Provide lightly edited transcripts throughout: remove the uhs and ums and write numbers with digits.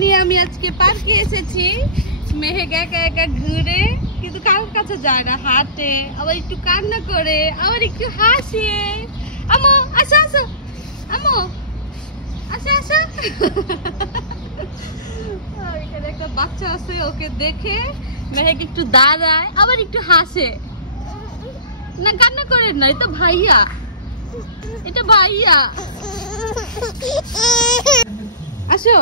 নিয়ে আমি আজকে পার্কে এসেছি। মেহেক একা একা ঘুরে, কিন্তু কারোর কাছে যায় না, হাঁটে, আবার একটু কান্না করে, আবার একটু হাসে। আমো আসো আসো, আমো আসো আসো। এখানে একটা বাচ্চা আছে, ওকে দেখে মেহেক একটু দাঁড়ায়, আবার একটু হাসে। না কান্না করেন না, এটা ভাইয়া, এটা ভাইয়া। আসো,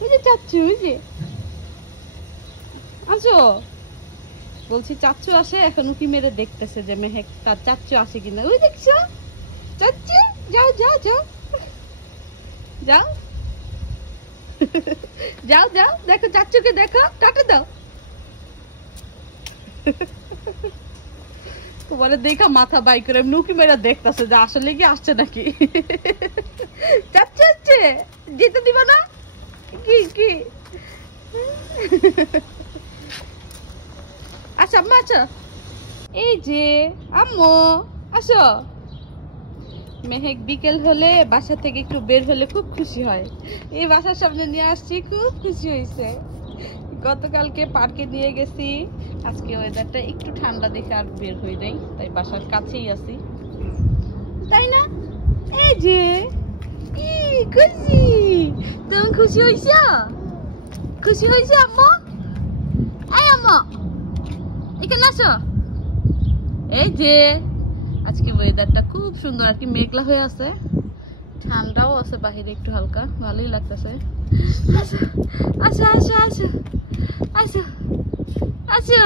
ওই যে চাচ্ছু, ওই যে আসো। বলছি চাচ্ছু আসে, এখন উকি মেরে দেখতেছে যে মেহেক তার চাচ্ছু আসে কিনা। ওই দেখছো চাচ্ছি, যাও যাও যাও যাও যাও যাও, দেখো চাচ্ছুকে, দেখো, টাটা দাও। তোমার দেখা মাথা বাই করে নুকি মেরা দেখতেছে যে আসলে কি আসছে নাকি। চাচ্ছু আসছে, যেতে দিবা না কি কি? আচ্ছা আম্মা আচ্ছা, এই যে আম্মু আসো। মেহেক বিকেল হলে বাসা থেকে একটু বের হলে খুব খুশি হয়। এই বাসার সামনে নিয়ে আসছি, খুব খুশি হয়েছে। গতকালকে পার্কে নিয়ে গেছি, আজকে ওয়েদারটা একটু ঠান্ডা দেখে আর বের হই নাই, তাই বাসার কাছেই আছি, তাই না? এই যে খুশি, তুমি খুশি হয়েছ? খুশি হয়েছে আম্মু? এই আম্মু এখানে আসো। এই যে আজকে ওয়েদারটা খুব সুন্দর, আর কি মেঘলা হয়ে আছে, ঠান্ডাও আছে বাহিরে একটু হালকা, ভালোই লাগতেছে। আসো আসো আসো আসো আসো আসো।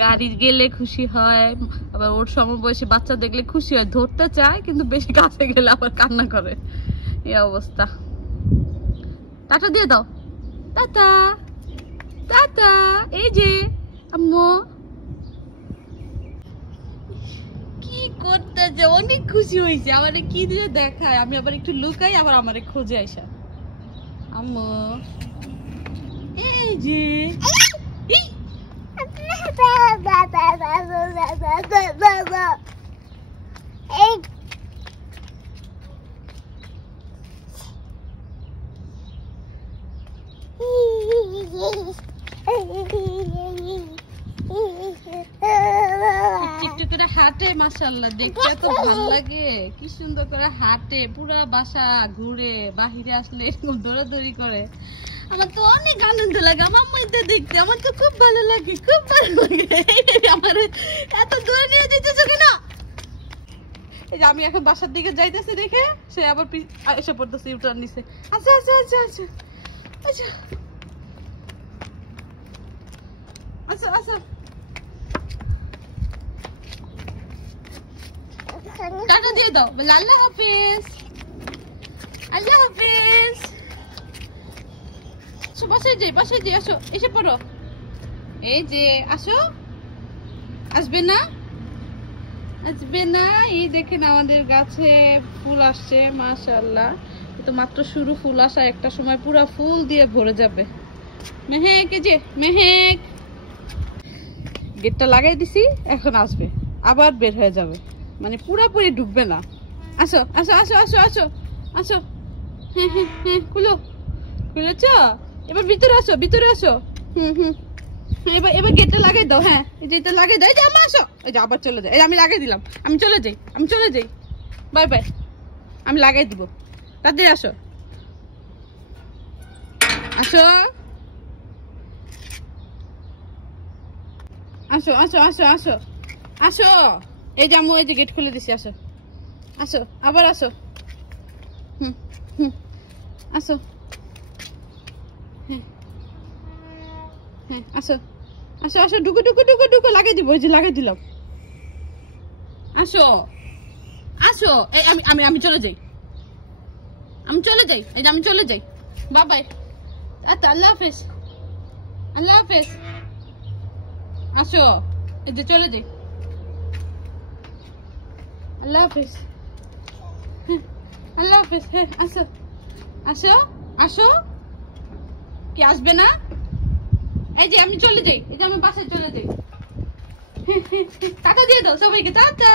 গাড়ি গেলে খুশি হয়, আবার ওর সমবয়সী বাচ্চা দেখলে খুশি হয়, ধরতে চায় কিন্তু বেশি কাছে গেলে আবার কান্না করে, এই অবস্থা। টাটা দিয়ে দাও, টাটা টাটা। এই যে আম্মু কি করতেছে, অনেক খুশি হয়েছে। আমারে কি দিয়ে দেখায়, আমি আবার একটু লুকাই, আবার আমারে খোঁজে আইসা। আম্মু এই যে একটু করে হাঁটে, মাশাআল্লাহ, দেখতে এত ভালো লাগে, কি সুন্দর করে হাঁটে, পুরা বাসা ঘুরে, বাহিরে আসলে এরকম দৌড়াদৌড়ি করে। আমার তো অনেক আনন্দ লাগে আমার মধ্যে দেখতে, আমার তো খুব ভালো লাগে, খুব ভালো লাগে। আমার এত দূরে নিয়ে যেতেছো কেন? এই যে আমি এখন বাসার দিকে যাইতেছি দেখে সে আবার এসে পড়তেছে, ইউটার্ন নিছে। আচ্ছা আচ্ছা আচ্ছা আচ্ছা আচ্ছা আচ্ছা আচ্ছা, টাটা দিয়ে দাও, বলে আল্লাহ হাফেজ, আল্লাহ হাফেজ। বাসায় যাই, বাসায় যাই, আসো, এসে পড়ো। এই যে আসো, আসবে না, আসবে না। এই দেখেন আমাদের গাছে ফুল আসছে, মাশাআল্লাহ। তো মাত্র শুরু ফুল আসা, একটা সময় পুরা ফুল দিয়ে ভরে যাবে। মেহেক, এই যে মেহেক, গেটটা লাগাই দিছি, এখন আসবে, আবার বের হয়ে যাবে, মানে পুরাপুরি ঢুকবে না। আসো আসো আসো আসো আসো আসো, হ্যাঁ হ্যাঁ হ্যাঁ, খুলো, খুলেছ, এবার ভিতরে আসো, ভিতরে আসো। এবার এবার গেটটা লাগাই দাও। হ্যাঁ, এই যে এটা লাগাই দাও। এই যে আমার আসো, এই যে আবার চলে যায়, এই আমি লাগাই দিলাম, আমি চলে যাই, আমি চলে যাই, বাই বাই, আমি লাগাই দিব, তাড়াতাড়ি আসো, আসো আসো আসো আসো আসো আসো। এই যে আম্মু, এই যে গেট খুলে দিছি, আসো আসো, আবার আসো, আসো, হ্যাঁ হ্যাঁ, আসো আসো আসো, ঢুকো ঢুকো ঢুকো ঢুকো, লাগাই দিব, এই যে লাগাই দিলাম। আসো আসো, এই আমি আমি আমি চলে যাই, আমি চলে যাই, এই যে আমি চলে যাই, বাই বাই, আচ্ছা আল্লাহ হাফেজ, আল্লাহ হাফেজ। আসো, এই যে চলে যাই, আল্লাহ হাফেজ, আল্লাহ হাফেজ। হ্যাঁ, আসো আসো আসো, কি আসবে না? এই যে আমি চলে যাই, এই যে আমি বাসায় চলে যাই। টাটা দিয়ে দাও সবাইকে, টাটা।